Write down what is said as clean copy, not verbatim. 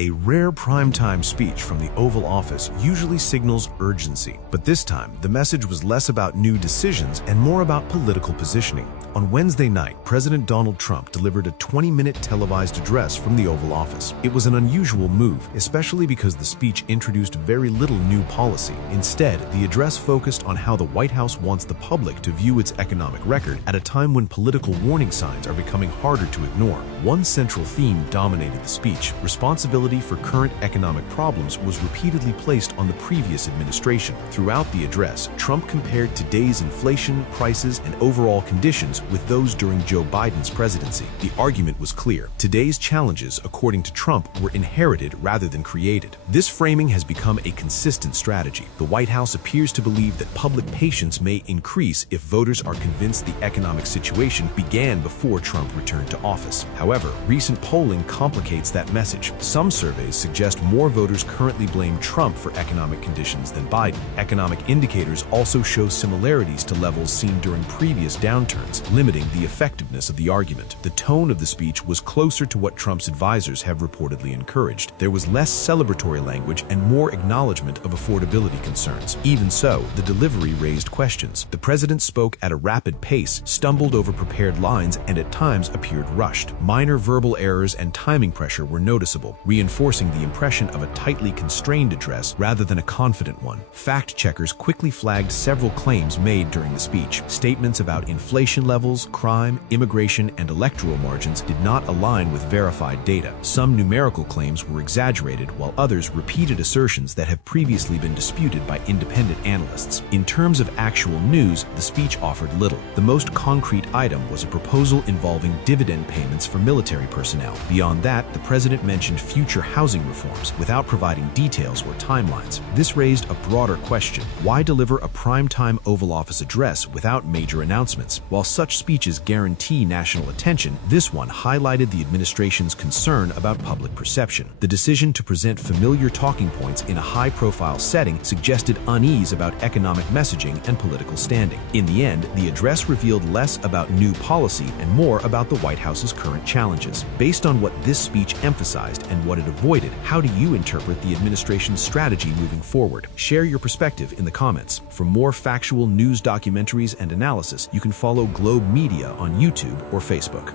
A rare primetime speech from the Oval Office usually signals urgency, but this time the message was less about new decisions and more about political positioning. On Wednesday night, President Donald Trump delivered a 20-minute televised address from the Oval Office. It was an unusual move, especially because the speech introduced very little new policy. Instead, the address focused on how the White House wants the public to view its economic record at a time when political warning signs are becoming harder to ignore. One central theme dominated the speech: responsibility for current economic problems was repeatedly placed on the previous administration. Throughout the address, Trump compared today's inflation, prices, and overall conditions with those during Joe Biden's presidency. The argument was clear. Today's challenges, according to Trump, were inherited rather than created. This framing has become a consistent strategy. The White House appears to believe that public patience may increase if voters are convinced the economic situation began before Trump returned to office. However, recent polling complicates that message. Some surveys suggest more voters currently blame Trump for economic conditions than Biden. Economic indicators also show similarities to levels seen during previous downturns, limiting the effectiveness of the argument. The tone of the speech was closer to what Trump's advisors have reportedly encouraged. There was less celebratory language and more acknowledgement of affordability concerns. Even so, the delivery raised questions. The president spoke at a rapid pace, stumbled over prepared lines, and at times appeared rushed. Minor verbal errors and timing pressure were noticeable, reinforcing the impression of a tightly constrained address rather than a confident one. Fact-checkers quickly flagged several claims made during the speech. Statements about inflation levels, crime, immigration, and electoral margins did not align with verified data. Some numerical claims were exaggerated, while others repeated assertions that have previously been disputed by independent analysts. In terms of actual news, the speech offered little. The most concrete item was a proposal involving dividend payments for military personnel. Beyond that, the president mentioned future housing reforms without providing details or timelines. This raised a broader question: why deliver a primetime Oval Office address without major announcements? While such speeches guarantee national attention, this one highlighted the administration's concern about public perception. The decision to present familiar talking points in a high-profile setting suggested unease about economic messaging and political standing. In the end, the address revealed less about new policy and more about the White House's current challenges. Based on what this speech emphasized and what it avoided, how do you interpret the administration's strategy moving forward? Share your perspective in the comments. For more factual news documentaries and analysis, you can follow Globe Media on YouTube or Facebook.